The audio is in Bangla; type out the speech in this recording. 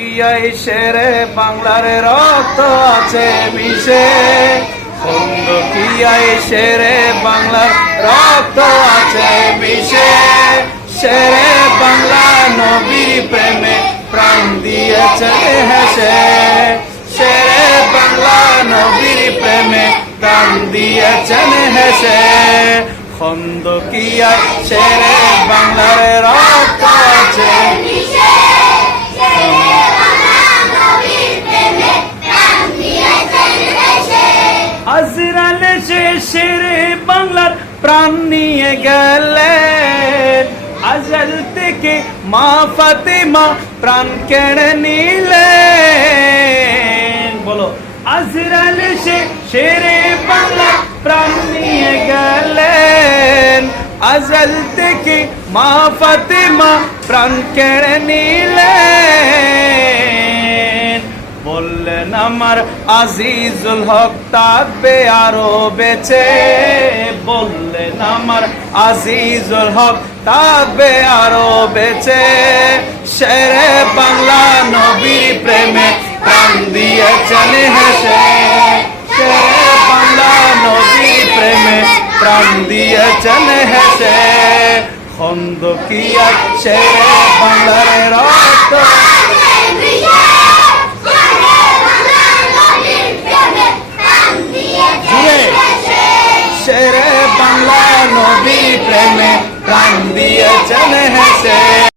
কিয়াই শেরে বাংলার রক্ত আছে মিশে, কিয়াই শেরে বাংলার রক্ত আছে মিশে। শেরে বাংলা নবীর প্রেমে প্রাণ দিয়েছে হেসে, শেরে বাংলা নবীর প্রেমে প্রাণ দিয়েছেন হেসে। খন্দকিয়ায় শেরে বাংলার রক্ত আছে মিশে, আজরাল এসে শেরে বাংলার প্রাণ নিয়ে গেলেন, আজল থেকে মা ফাতেমা প্রাণ কেড়ে নিলেন। বলো, আজরাল এসে শেরে বাংলার প্রাণ নিয়ে গেলেন, আজল থেকে মা ফাতেমা প্রাণ কেড়ে নিলেন। বললেন আমার আজিজুল হক থাকবে আরো বেঁচে, বললেন আমার আজিজুল হক থাকবে আরো বেঁচে। শেরে বাংলা নবীর প্রেমে প্রাণ দিয়েছেন হেসে, শেরে বাংলা নবীর প্রেমে প্রাণ দিয়েছেন হেসে। খন্দকিয়ায় শেরে বাংলার রক্ত শেরে বাংলা নবীর প্রেমে প্রাণ দিয়েছেন হেসে।